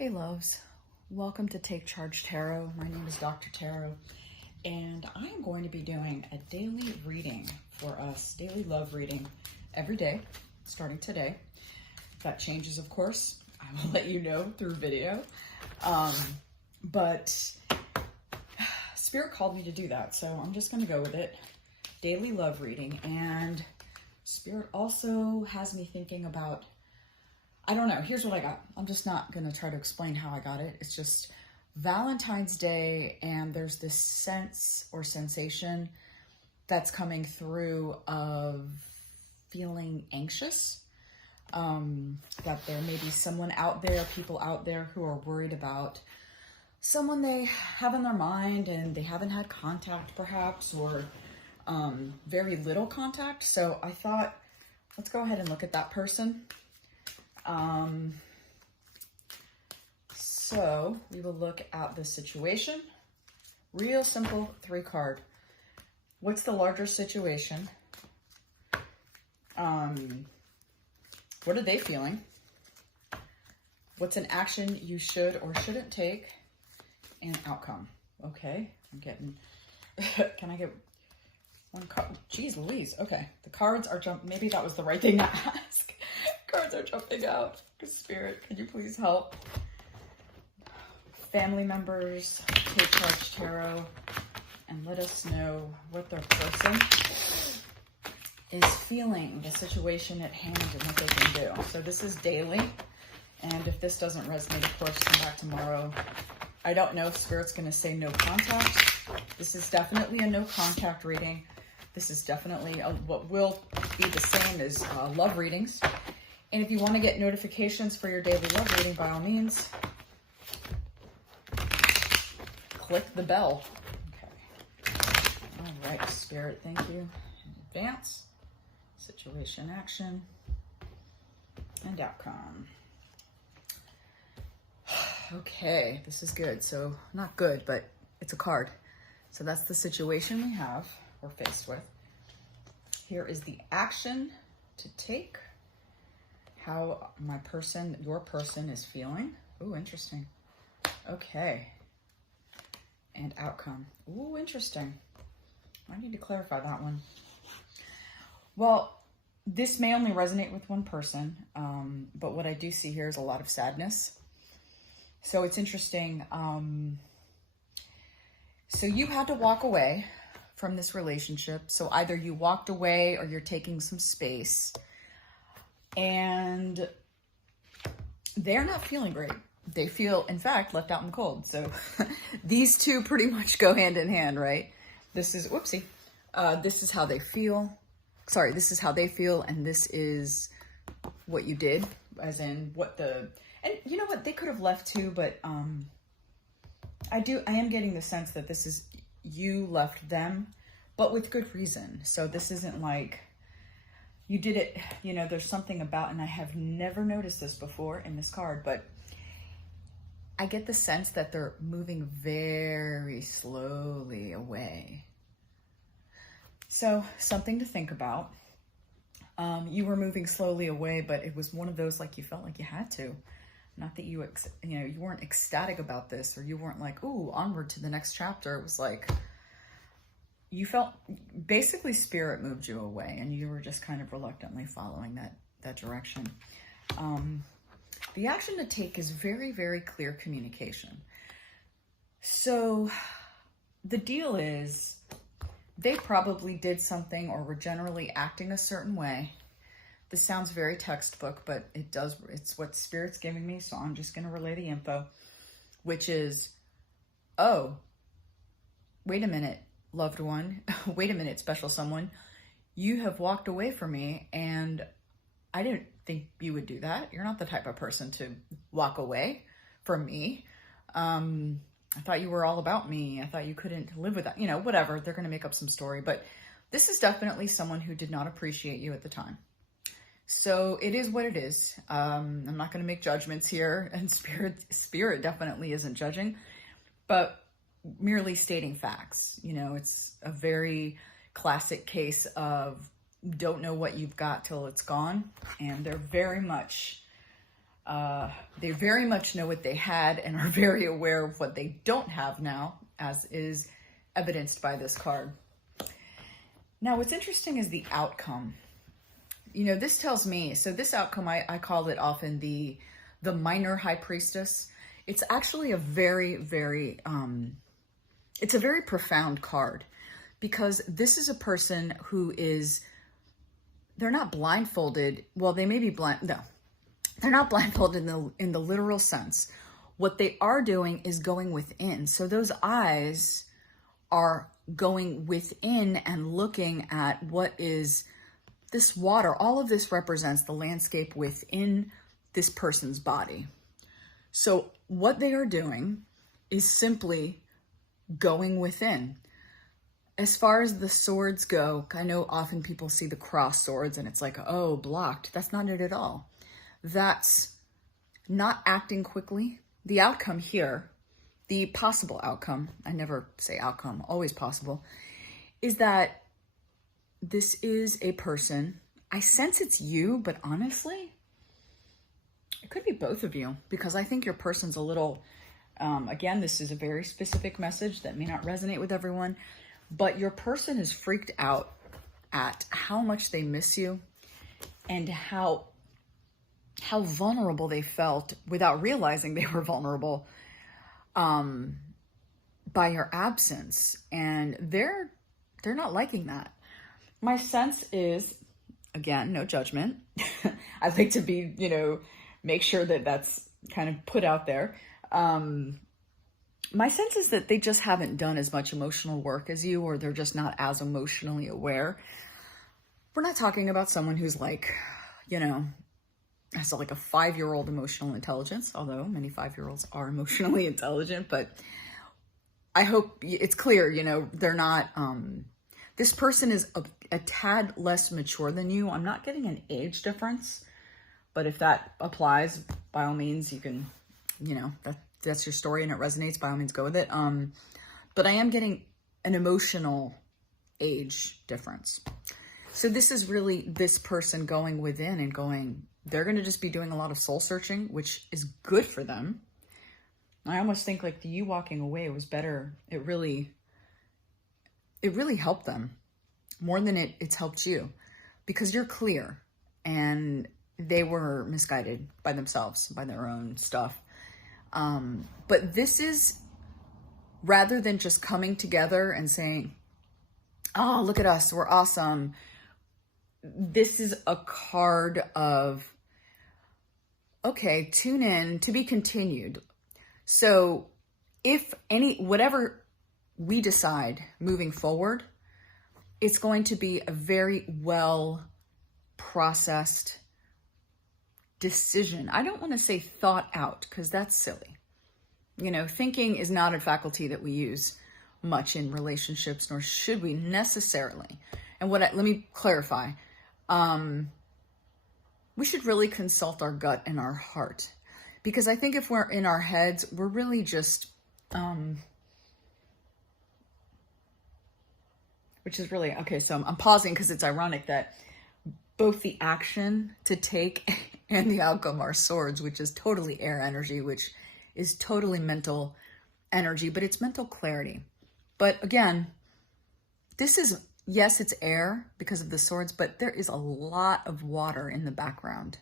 Hey loves, welcome to Take Charge Tarot. My name is Dr. Tarot, and I am going to be doing a daily reading for us, daily love reading every day, starting today. If that changes, of course, I will let you know through video. But Spirit called me to do that, so I'm just going to go with it. Daily love reading, and Spirit also has me thinking about, I don't know, here's what I got. I'm just not going to try to explain how I got it. It's just Valentine's Day, and there's this sense or sensation that's coming through of feeling anxious. That there may be someone out there, people out there who are worried about someone they have in their mind and they haven't had contact perhaps, or very little contact. So I thought, let's go ahead and look at that person. So we will look at the situation. Real simple 3-card. What's the larger situation? What are they feeling? What's an action you should or shouldn't take? And outcome. Okay, I'm getting, can I get one card? Jeez Louise. Okay, the cards are maybe that was the right thing to ask. Cards are jumping out. Spirit, can you please help? Family members, Take Charge Tarot, and let us know what their person is feeling, the situation at hand, and what they can do. So this is daily, and if this doesn't resonate, of course, come back tomorrow. I don't know if Spirit's going to say no contact. This is definitely a no contact reading. This is definitely what will be the same as love readings. And if you want to get notifications for your daily love reading, by all means, click the bell. Okay. All right, Spirit, thank you in advance. Situation, action, and outcome. Okay, this is good. So, not good, but it's a card. So that's the situation we have, we're faced with. Here is the action to take. How my person, your person is feeling. Ooh, interesting. Okay. And outcome. Ooh, interesting. I need to clarify that one. Well, this may only resonate with one person, but what I do see here is a lot of sadness. So it's interesting. So you had to walk away from this relationship. So either you walked away or you're taking some space. And they're not feeling great. They feel, in fact, left out in the cold. So these two pretty much go hand in hand, right? This is, whoopsie. This is how they feel. Sorry, this is how they feel. And this is what you did, as in what the, and you know what? They could have left too, but I am getting the sense that this is you left them, but with good reason. So this isn't like, you did it, you know, there's something about, and I have never noticed this before in this card, but I get the sense that they're moving very slowly away. So something to think about. You were moving slowly away, but it was one of those, like, you felt like you had to. Not that you weren't ecstatic about this, or you weren't like, ooh, onward to the next chapter. It was like, you felt, basically Spirit moved you away, and you were just kind of reluctantly following that direction. The action to take is very, very clear communication. So the deal is, they probably did something or were generally acting a certain way. This sounds very textbook, but it's what Spirit's giving me, so I'm just going to relay the info, which is, oh, wait a minute, loved one, wait a minute, special someone, you have walked away from me, and I didn't think you would do that. You're not the type of person to walk away from me. I thought you were all about me. I thought you couldn't live without, you know, whatever. They're going to make up some story, but this is definitely someone who did not appreciate you at the time. So it is what it is. I'm not going to make judgments here, and Spirit definitely isn't judging, but merely stating facts. You know, it's a very classic case of don't know what you've got till it's gone. And they're very much They very much know what they had and are very aware of what they don't have now, as is evidenced by this card. Now, what's interesting is the outcome. You know, this tells me, so this outcome, I call it often the minor high priestess. It's actually a very, very, it's a very profound card, because this is a person who is, they're not blindfolded. Well, they may be blind. No, they're not blindfolded in the literal sense. What they are doing is going within. So those eyes are going within and looking at what is this water. All of this represents the landscape within this person's body. So what they are doing is simply going within. As far as the swords go, I know often people see the cross swords and it's like, oh, blocked. That's not it at all. That's not acting quickly. The outcome here, the possible outcome, I never say outcome, always possible, is that this is a person, I sense it's you, but honestly, it could be both of you, because I think your person's a little, again, this is a very specific message that may not resonate with everyone, but your person is freaked out at how much they miss you and how vulnerable they felt without realizing they were vulnerable by your absence. And they're not liking that. My sense is, again, no judgment. I'd like to be, make sure that that's kind of put out there. My sense is that they just haven't done as much emotional work as you, or they're just not as emotionally aware. We're not talking about someone who's like, has like a 5-year-old emotional intelligence, although many 5-year-olds are emotionally intelligent, but I hope it's clear, they're not, this person is a tad less mature than you. I'm not getting an age difference, but if that applies, by all means, you can, that's your story and it resonates, by all means go with it. But I am getting an emotional age difference. So this is really this person going within and going, they're going to just be doing a lot of soul searching, which is good for them. I almost think like you walking away was better. It really helped them more than it's helped you, because you're clear and they were misguided by themselves, by their own stuff. But this is, rather than just coming together and saying, oh, look at us, we're awesome. This is a card of, okay, tune in, to be continued. So if whatever we decide moving forward, it's going to be a very well processed decision. I don't want to say thought out, because that's silly. Thinking is not a faculty that we use much in relationships, nor should we necessarily. And let me clarify. We should really consult our gut and our heart, because I think if we're in our heads, we're really just, which is really, okay, so I'm pausing because it's ironic that both the action to take and the outcome are swords, which is totally air energy, which is totally mental energy, but it's mental clarity. But again, this is, yes, it's air because of the swords, but there is a lot of water in the background.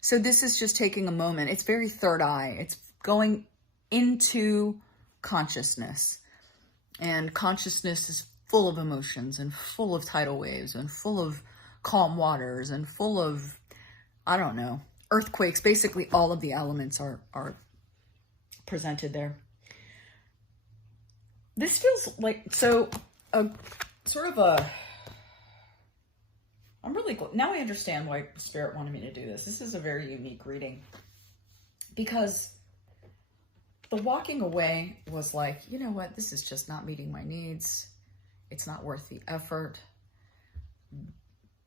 So this is just taking a moment. It's very third eye. It's going into consciousness. And consciousness is full of emotions and full of tidal waves and full of calm waters and full of, I don't know, earthquakes. Basically, all of the elements are presented there. This feels like, I'm really, now I understand why Spirit wanted me to do this. This is a very unique reading, because the walking away was like, you know what, this is just not meeting my needs. It's not worth the effort.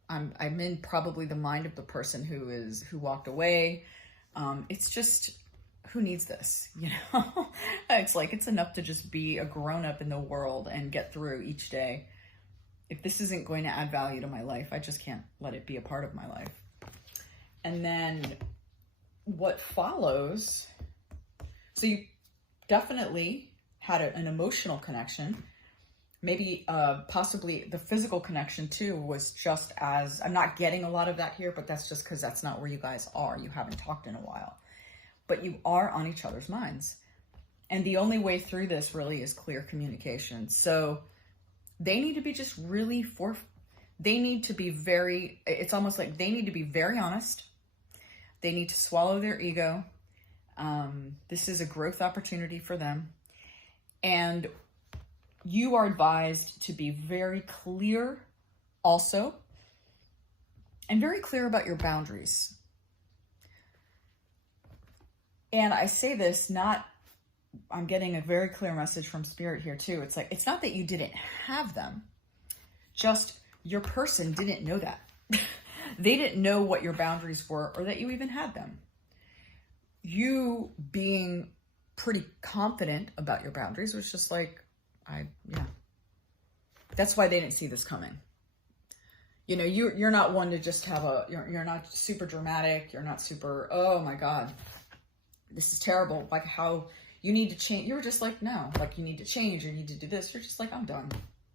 I'm in probably the mind of the person who walked away. It's just, who needs this? It's like, it's enough to just be a grown-up in the world and get through each day. If this isn't going to add value to my life, I just can't let it be a part of my life. And then what follows, so you definitely had an emotional connection. Maybe possibly the physical connection too was just as, I'm not getting a lot of that here, but that's just because that's not where you guys are. You haven't talked in a while, but you are on each other's minds. And the only way through this really is clear communication. So they need to be just really they need to be very, it's almost like they need to be very honest. They need to swallow their ego. This is a growth opportunity for them. And you are advised to be very clear also, and very clear about your boundaries. And I say this I'm getting a very clear message from Spirit here too. It's like, it's not that you didn't have them, just your person didn't know that. They didn't know what your boundaries were or that you even had them. You being pretty confident about your boundaries was just like, yeah. That's why they didn't see this coming. You know, you're not one to just have you're not super dramatic. You're not super, oh my God, this is terrible. Like how you need to change. You're just like, no, like you need to change. You need to do this. You're just like, I'm done.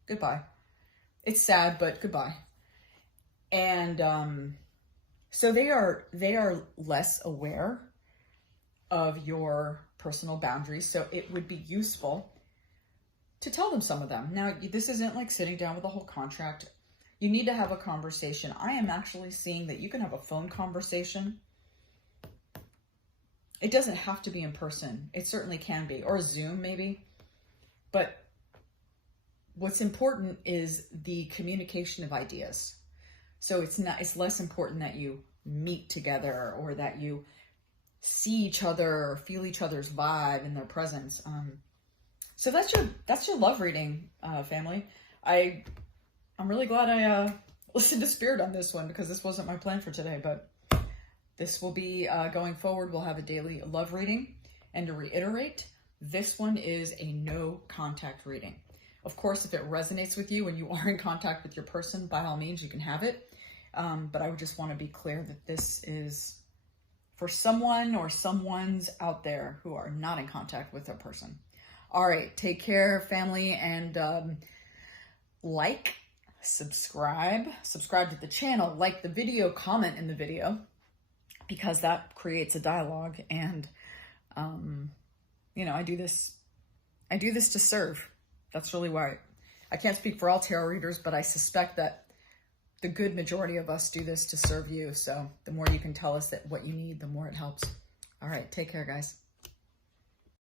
Goodbye. It's sad, but goodbye. And so they are less aware of your personal boundaries. So it would be useful to tell them some of them. Now, this isn't like sitting down with a whole contract. You need to have a conversation. I am actually seeing that you can have a phone conversation. It doesn't have to be in person. It certainly can be, or a Zoom maybe. But what's important is the communication of ideas. So it's less important that you meet together or that you see each other or feel each other's vibe in their presence. So that's your love reading, family. I'm really glad I listened to Spirit on this one, because this wasn't my plan for today, but this will be going forward. We'll have a daily love reading. And to reiterate, this one is a no contact reading. Of course, if it resonates with you and you are in contact with your person, by all means, you can have it. But I would just want to be clear that this is for someone or someone's out there who are not in contact with their person. All right, take care, family, and subscribe to the channel, like the video, comment in the video, because that creates a dialogue. And you know, I do this to serve. That's really why. I can't speak for all tarot readers, but I suspect that the good majority of us do this to serve you. So the more you can tell us that what you need, the more it helps. All right, take care, guys.